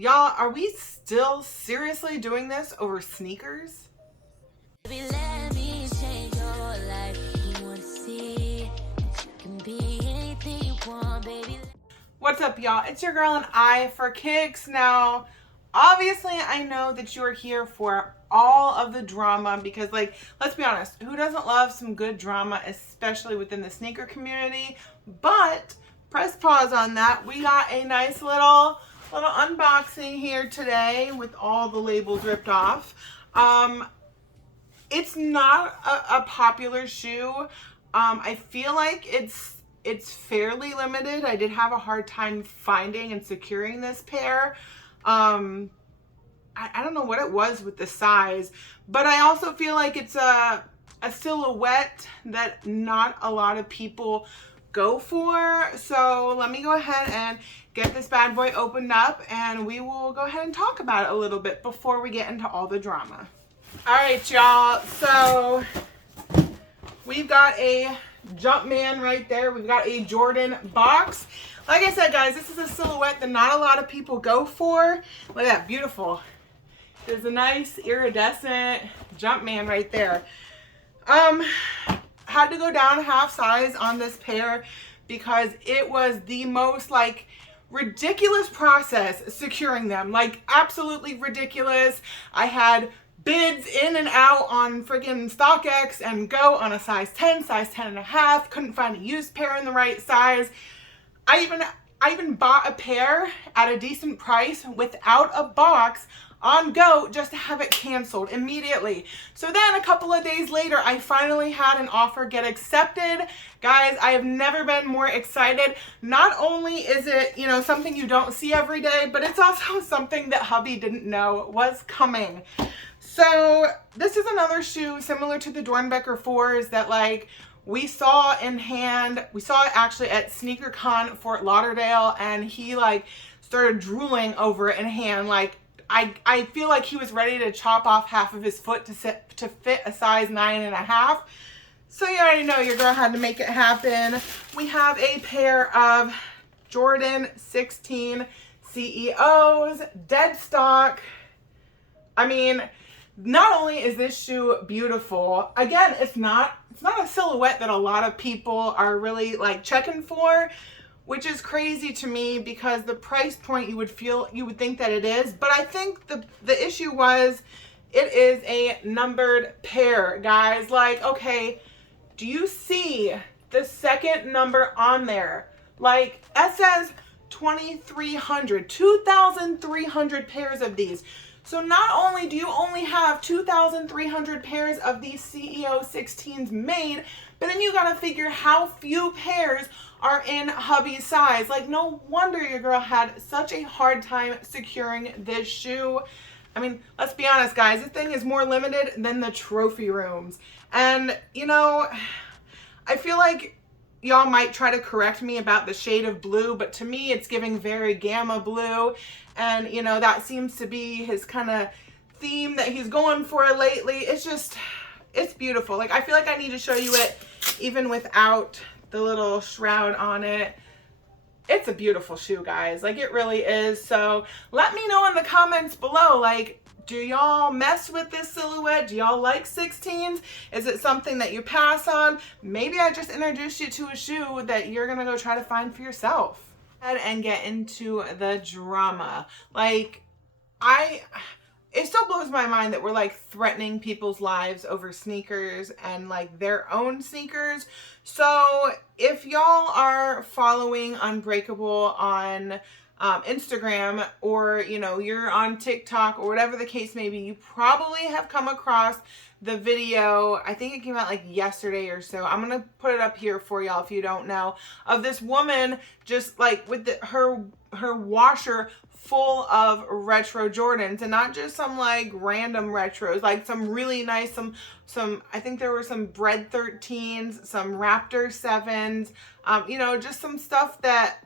Y'all, are we still seriously doing this over sneakers? Baby, let me change your life. You wanna see, can be anything you want, baby. What's up, y'all? It's your girl AnEyeIVKicks. Now, obviously, I know that you are here for all of the drama because, like, let's be honest, who doesn't love some good drama, especially within the sneaker community? But press pause on that. We got a nice little unboxing here today with all the labels ripped off. It's not a popular shoe. I feel like it's fairly limited. I did have a hard time finding and securing this pair. I don't know what it was with the size, but I also feel like it's a silhouette that not a lot of people go for. So let me go ahead and get this bad boy opened up and we will go ahead and talk about it a little bit before we get into all the drama. All right, y'all. So we've got a Jumpman right there. We've got a Jordan box. Like I said, guys, this is a silhouette that not a lot of people go for. Look at that, beautiful. There's a nice iridescent Jumpman right there. Had to go down half size on this pair because it was the most like ridiculous process securing them. Like absolutely ridiculous. I had bids in and out on freaking StockX and go on a size 10, size 10 and a half. Couldn't find a used pair in the right size. I even bought a pair at a decent price without a box on Go just to have it canceled immediately. So then a couple of days later, I finally had an offer get accepted. Guys, I have never been more excited. Not only is it, you know, something you don't see every day, but it's also something that hubby didn't know was coming. So this is another shoe similar to the Dornbecker 4s that like we saw in hand. We saw it actually at SneakerCon Fort Lauderdale and he like started drooling over it in hand. Like I feel like he was ready to chop off half of his foot to fit a size 9.5. So you already know your girl had to make it happen. We have a pair of Jordan 16 CEOs, dead stock. I mean, not only is this shoe beautiful, again, it's not a silhouette that a lot of people are really like checking for, which is crazy to me because the price point you would think that it is. But I think the issue was it is a numbered pair, guys. Like, okay, do you see the second number on there? Like, it says 2,300 pairs of these. So not only do you only have 2,300 pairs of these CEO 16s made, but then you gotta figure how few pairs are in hubby's size. Like, no wonder your girl had such a hard time securing this shoe. I mean, let's be honest, guys, this thing is more limited than the trophy rooms. And, you know, I feel like y'all might try to correct me about the shade of blue, but to me, it's giving very gamma blue. And, you know, that seems to be his kind of theme that he's going for lately. It's just, it's beautiful. Like, I feel like I need to show you it even without the little shroud on it. It's a beautiful shoe, guys. Like, it really is. So let me know in the comments below, like, do y'all mess with this silhouette? Do y'all like 16s? Is it something that you pass on? Maybe I just introduced you to a shoe that you're gonna go try to find for yourself. And get into the drama. Like, it still blows my mind that we're like threatening people's lives over sneakers and like their own sneakers. So if y'all are following Unbreakable on Instagram, or you know, you're on TikTok or whatever the case may be, you probably have come across the video. I think it came out like yesterday or so. I'm gonna put it up here for y'all if you don't know, of this woman just like with her washer full of retro Jordans, and not just some like random retros, like some really nice, some I think there were some Bread 13s, some Raptor 7s, you know, just some stuff that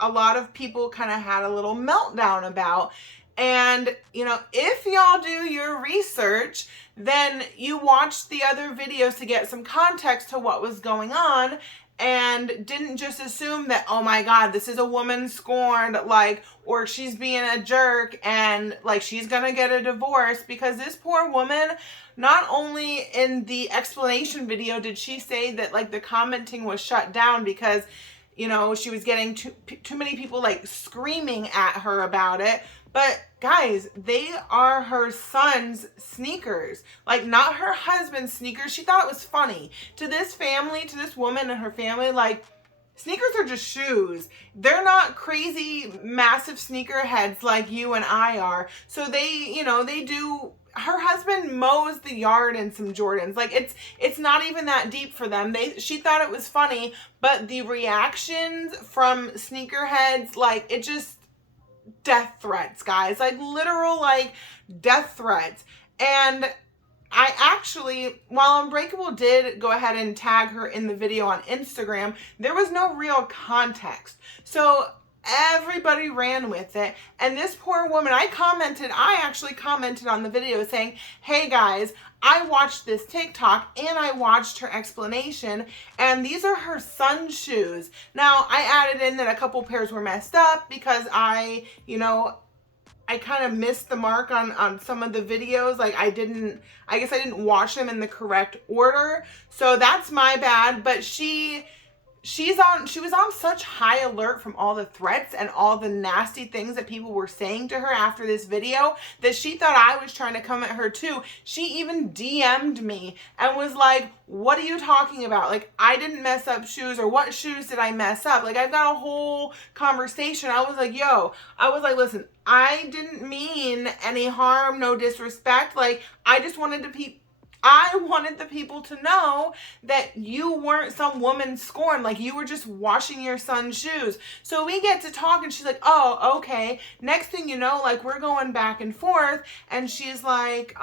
a lot of people kind of had a little meltdown about. And, you know, if y'all do your research, then you watched the other videos to get some context to what was going on. and didn't just assume that, oh my God, this is a woman scorned, like, or she's being a jerk and like she's gonna get a divorce, because this poor woman, not only in the explanation video did she say that like the commenting was shut down because, you know, she was getting too many people like screaming at her about it. But guys, they are her son's sneakers, like not her husband's sneakers. She thought it was funny. To this family, to this woman and her family, like, sneakers are just shoes. They're not crazy, massive sneakerheads like you and I are. So they, you know, they do. Her husband mows the yard in some Jordans. Like it's not even that deep for them. She thought it was funny, but the reactions from sneakerheads, like, it just, death threats, guys, like literal like death threats. And I actually, while Unbreakable did go ahead and tag her in the video on Instagram, there was no real context. So everybody ran with it. And this poor woman, I actually commented on the video saying, hey guys, I watched this TikTok and I watched her explanation, and these are her son's shoes. Now, I added in that a couple pairs were messed up because I kind of missed the mark on some of the videos. Like I guess I didn't watch them in the correct order. So that's my bad. But she was on such high alert from all the threats and all the nasty things that people were saying to her after this video that she thought I was trying to come at her too. She even DM'd me and was like, what are you talking about? Like, I didn't mess up shoes, or what shoes did I mess up? Like, I've got a whole conversation. I was like, listen, I didn't mean any harm, no disrespect. Like, I wanted the people to know that you weren't some woman scorned, like you were just washing your son's shoes. So we get to talk and she's like, oh, okay. Next thing you know, like we're going back and forth, and she's like,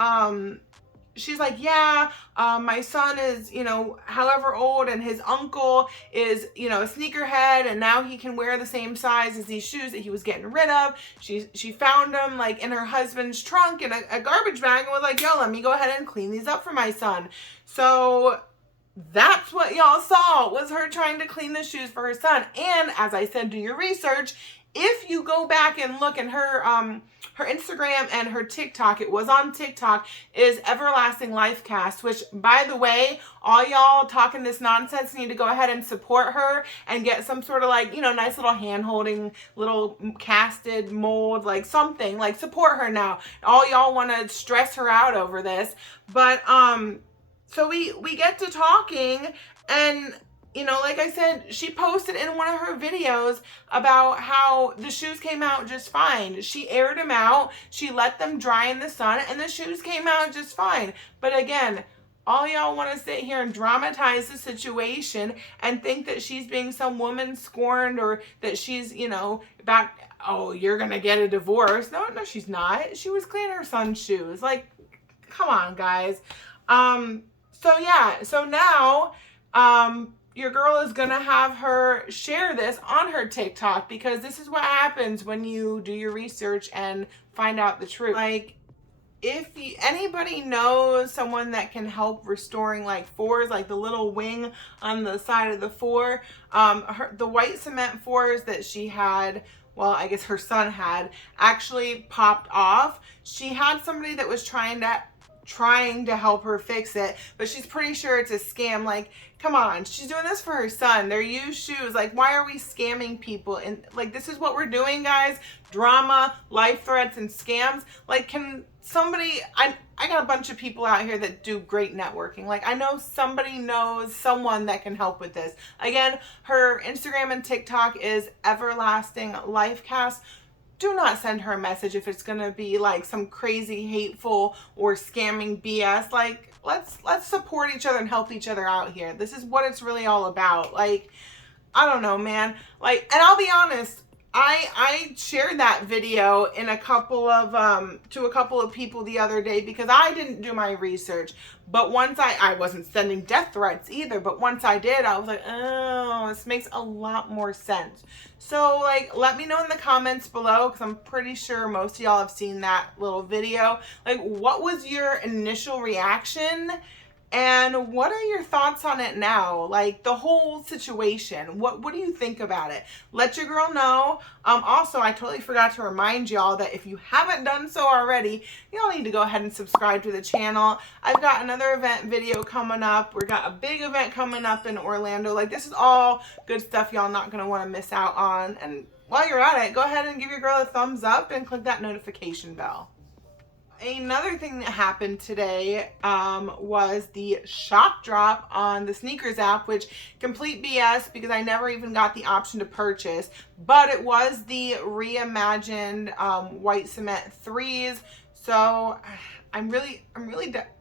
yeah, my son is, you know, however old, and his uncle is, you know, a sneakerhead, and now he can wear the same size as these shoes that he was getting rid of. She found them like in her husband's trunk in a garbage bag, and was like, yo, let me go ahead and clean these up for my son. So that's what y'all saw, was her trying to clean the shoes for her son. And as I said, do your research. If you go back and look in her Instagram and her TikTok, it was on TikTok, is Everlasting Lifecast, which, by the way, all y'all talking this nonsense need to go ahead and support her and get some sort of like, you know, nice little hand-holding, little casted mold, like something, like support her now. All y'all want to stress her out over this. But, so we get to talking, and you know, like I said, she posted in one of her videos about how the shoes came out just fine. She aired them out, she let them dry in the sun, and the shoes came out just fine. But again, all y'all want to sit here and dramatize the situation and think that she's being some woman scorned, or that she's, you know, oh, you're going to get a divorce. No, she's not. She was cleaning her son's shoes. Like, come on, guys. So yeah, so now, your girl is gonna have her share this on her TikTok, because this is what happens when you do your research and find out the truth. Like, if anybody knows someone that can help restoring like fours, like the little wing on the side of the four, the white cement fours that she had, well, I guess her son had, actually popped off. She had somebody that was trying to help her fix it, but she's pretty sure it's a scam. Like, come on, she's doing this for her son. They're used shoes. Like, why are we scamming people? And like, this is what we're doing, guys. Drama, life threats, and scams. Like, can somebody, I got a bunch of people out here that do great networking. Like, I know somebody knows someone that can help with this. Again, her Instagram and TikTok is Everlasting Lifecast. Do not send her a message if it's gonna be like some crazy hateful or scamming BS. Like, let's support each other and help each other out here. This is what it's really all about. Like, I don't know, man. Like, and I'll be honest, I shared that video in a couple of to a couple of people the other day, because I didn't do my research. But once I wasn't sending death threats either, but once I did, I was like, oh, this makes a lot more sense. So, like, let me know in the comments below, because I'm pretty sure most of y'all have seen that little video. Like, what was your initial reaction? And what are your thoughts on it now? Like the whole situation. What do you think about it? Let your girl know. Also, I totally forgot to remind y'all that if you haven't done so already, y'all need to go ahead and subscribe to the channel. I've got another event video coming up. We've got a big event coming up in Orlando. Like this is all good stuff y'all not going to want to miss out on. And while you're at it, go ahead and give your girl a thumbs up and click that notification bell. Another thing that happened today was the shock drop on the sneakers app, which complete BS because I never even got the option to purchase, but it was the reimagined white cement 3s. So I'm really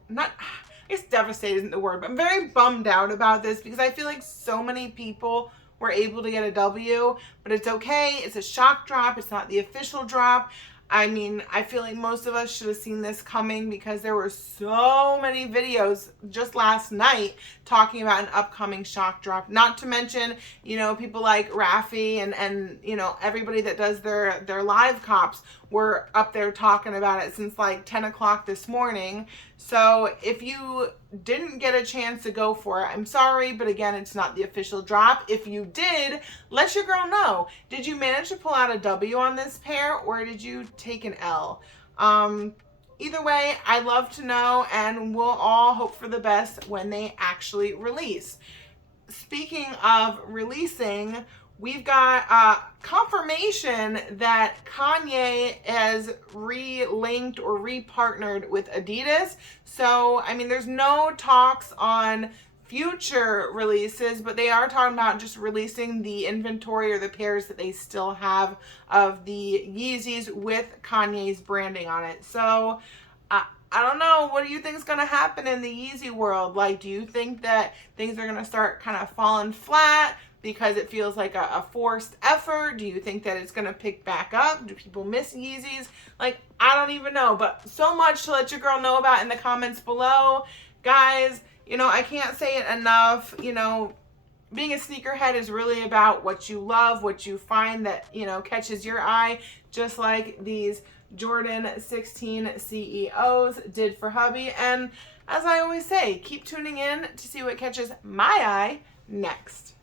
not, I guess devastated isn't the word, but I'm very bummed out about this because I feel like so many people were able to get a W, but it's okay. It's a shock drop. It's not the official drop. I mean, I feel like most of us should have seen this coming because there were so many videos just last night talking about an upcoming shock drop. Not to mention, you know, people like Rafi and you know, everybody that does their live cops were up there talking about it since like 10 o'clock this morning. So if you didn't get a chance to go for it, I'm sorry, but again, it's not the official drop. If you did, let your girl know. Did you manage to pull out a W on this pair or did you take an L? Either way, I'd love to know and we'll all hope for the best when they actually release. Speaking of releasing, we've got confirmation that Kanye has re-linked or re-partnered with Adidas. So, I mean, there's no talks on future releases, but they are talking about just releasing the inventory or the pairs that they still have of the Yeezys with Kanye's branding on it. So, I don't know. What do you think is going to happen in the Yeezy world? Like, do you think that things are going to start kind of falling flat because it feels like a forced effort? Do you think that it's going to pick back up? Do people miss Yeezys? Like, I don't even know. But so much to let your girl know about in the comments below. Guys, you know, I can't say it enough. You know, being a sneakerhead is really about what you love, what you find that, you know, catches your eye, just like these Jordan 16 CEOs did for hubby. And as I always say, keep tuning in to see what catches my eye next.